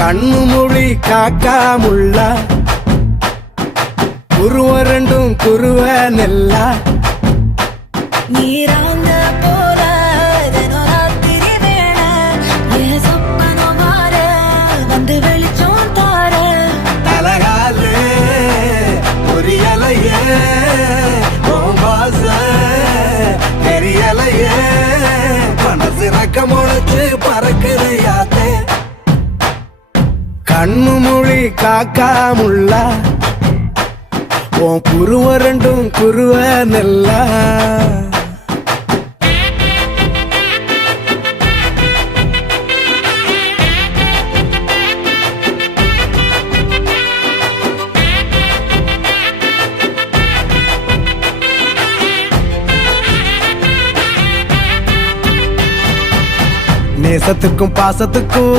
கண்ணு மொழி காக்காமுள்ள குருவ ரெண்டும் குருவ நெல்லா நீராங்க போல தினராத்திரி வேண என் சொப்பனம் மாற வந்து வெளிச்சம் தார தலகாலே பொரியலையே ஓம்பாச தெரியலையே மனசு ரக்க முளைச்சு பறக்குதையாத்தே கண்ணு மொழி காக்காமுள்ள உன் குருவ ரெண்டும் குருவ நெல்லா நேசத்துக்கும் பாசத்துக்கும்